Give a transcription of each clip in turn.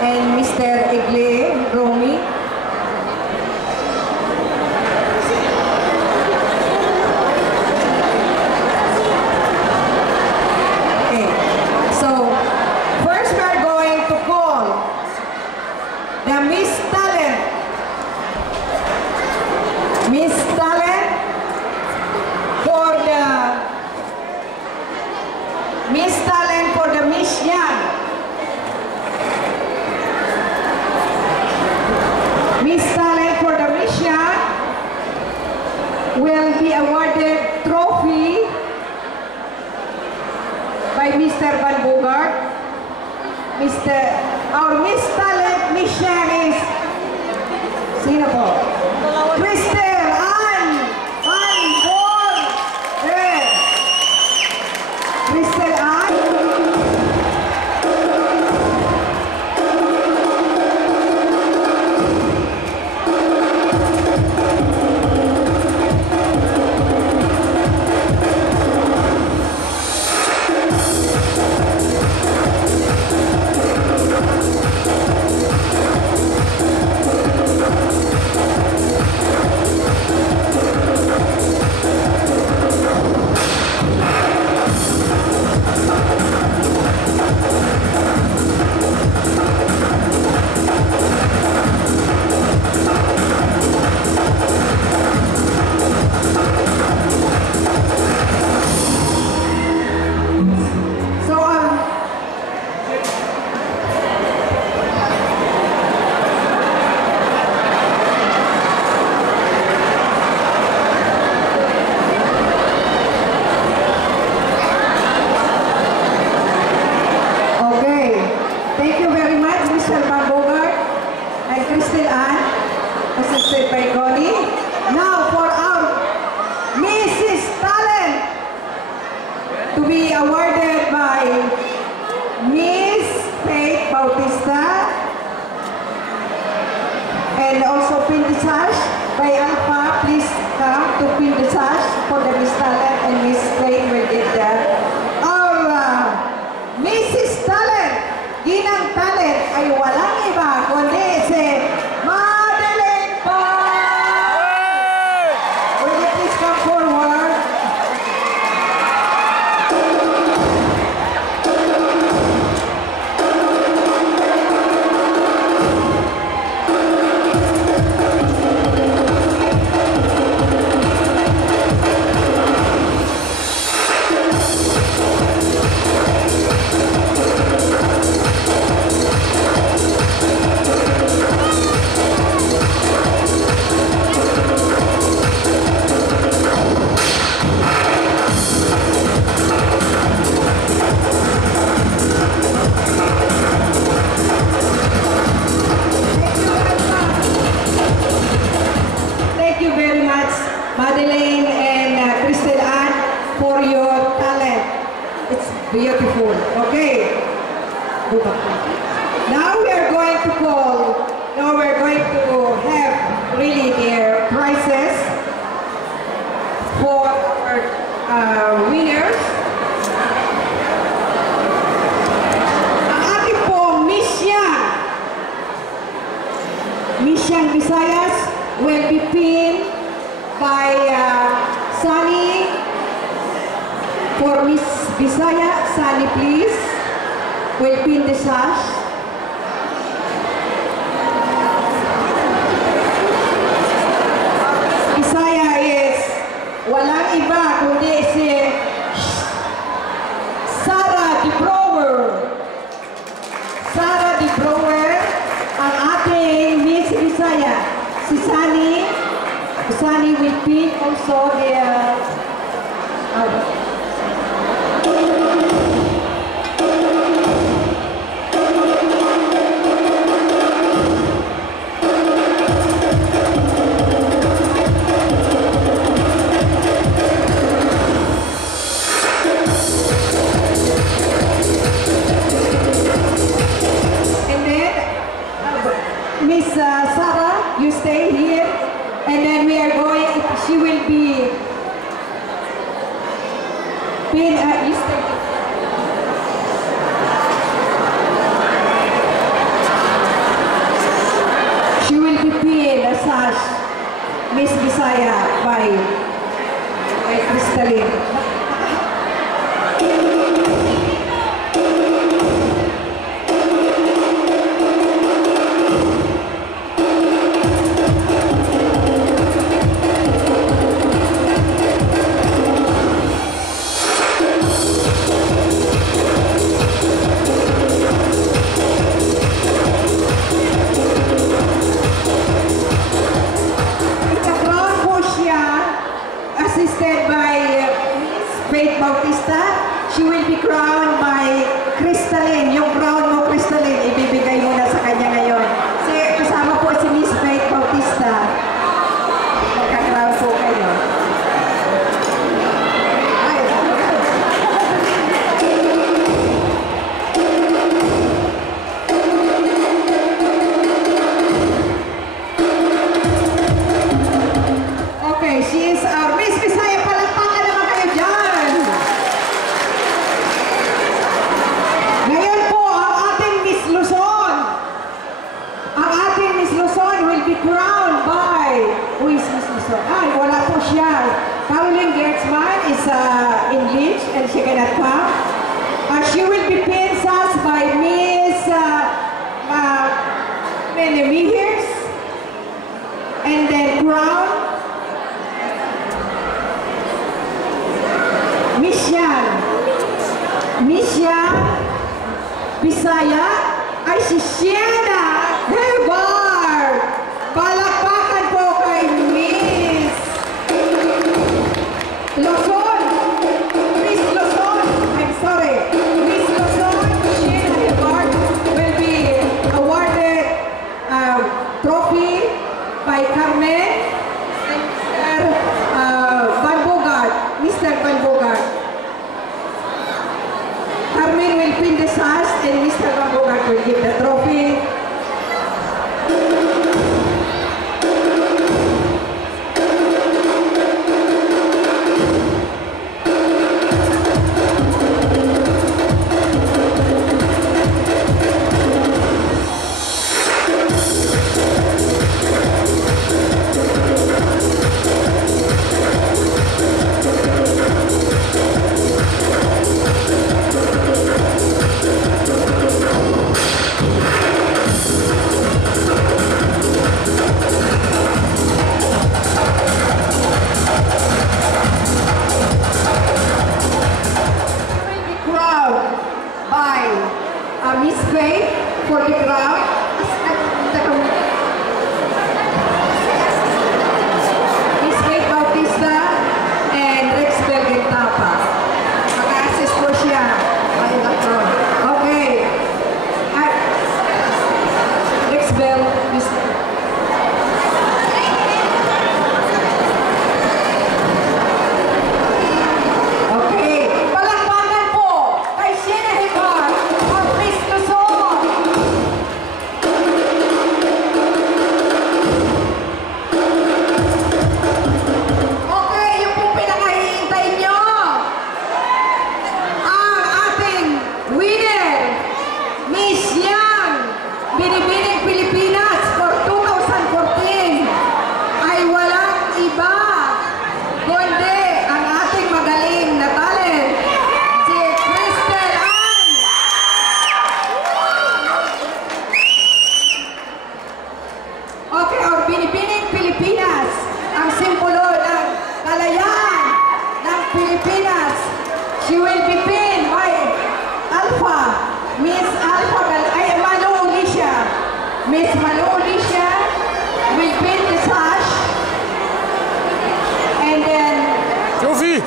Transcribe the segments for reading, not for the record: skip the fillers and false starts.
and Mr. Egle Romy. Okay, so first we are going to call the Miss Talent. Miss Talent for the Miss Talent for the Miss Yan. Miss Talent for the Miss Yan will be awarded trophy by Mr. Van Bogart. Our Miss Talent Miss Yan is sino po? Crystal Ann Van Bogart. Crystal Ann. Thank you very much, Mr. Van Bogart and Crystal Ann, assisted by Connie. Now for our Mrs. Talent to be awarded by Miss Faith Bautista and also pin the sash by Alpha. Please come to pin the sash for the Miss Talent and Miss Faith will get that. Our Mrs. Talent, Ginang Talent ay walang iba kundi si Madeline Pang! Will you please come forward? Madeline and Crystal Ann for your talent. It's beautiful. Okay. Now we are going to have really their prizes for our winners. Ang ating pong Miss Yan Visayas will be pinned by Sunny. For Miss Visaya, Sunny please, will pin the sash. Visaya is walang iba kundi si Sarah De Brouwer. Sarah De Brouwer, ang ating Miss Visaya. Si Sunny will pin also the Miss Sarah, you stay here, and then we are going, she will be pinned at Easter. Bisaya by Crystalline. Assisted by Faith Bautista, she will be crowned by Crystalline. Yung crown mo, Crystalline, ibibigay mo na sa kanya ngayon. Kasama po si Miss Faith Bautista. Magka-crown po kayo. Okay, she is our Miss Bisaya. Palakpakan naman kayo dyan. Ngayon po, ang ating Miss Luzon. Ang ating Miss Luzon will be crowned by... Who is Miss Luzon? Ay, wala po siya. Caroline Gertzman is in Lynch and she cannot come. She will be pinned by Miss Menemihers. And then crowned Misyan Bisaya ay si Sienna Herbar. Palakpakan po kay Miss Luzon. Miss Luzon, I'm sorry. Miss Luzon, Sienna Herbar will be awarded trophy by Carmen and Mr. Van Bogart. Carmen will pin the sash and Mr. Van Bogart will give the trophy. Miss Faith for the crown. Miss Faith Bautista and Rex Belgentapa. Mag-assist po siya. Okay. Rex Bel, Miss she will be pinned by Alpha, Miss Alpha, Manu Alicia. Miss Manu Alicia will pin the sash. And then... Sophie!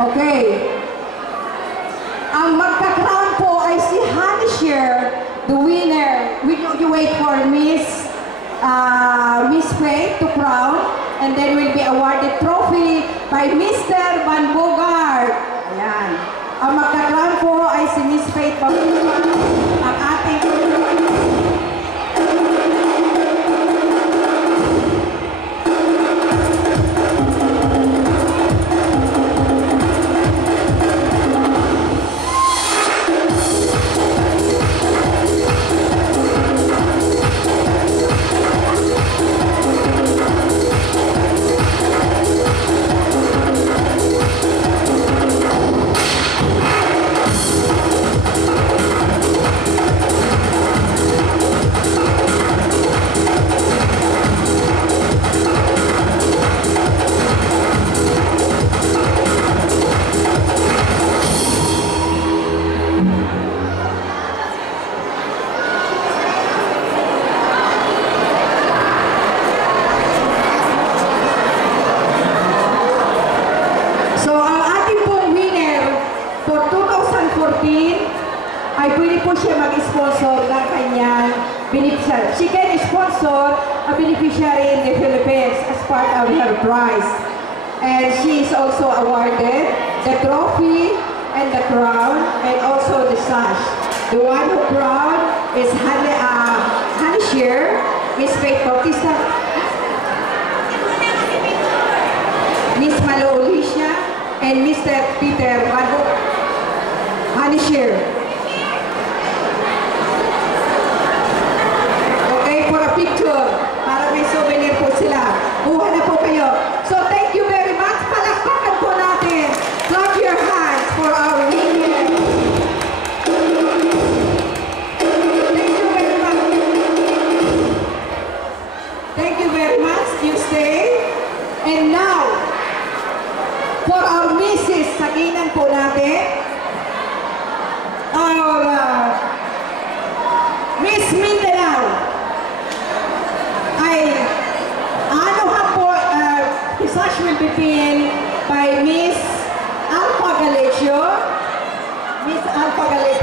Okay. Ang magka-crown po ay si Hanish share the winner. You wait for Miss Faith to crown, and then will be awarded trophy by Mr. Van Bogart. Ayan. Ang magka-crown po ay si Miss Faith. Ang ating ay pwede po siya mag-sponsor ng kanyang beneficiary. She can sponsor a beneficiary in the Philippines as part of her prize. And she is also awarded the trophy and the crown and also the sash. The one who crowned is Honey Shear, Miss Faith Bautista, Miss Malo Alicia, and Mr. Peter Honey Shear. Picture para may souvenir po sila. Buha na po kayo. So thank you very much. Palakpakan po natin. Clap your hands for our winner. Thank you very much. Thank you very much. You stay. And now, for our Mrs. Saginan po natin, our Miss Mindanao. The sash will be pinned by Miss Alpha Galicio. Miss Alpha Galicio.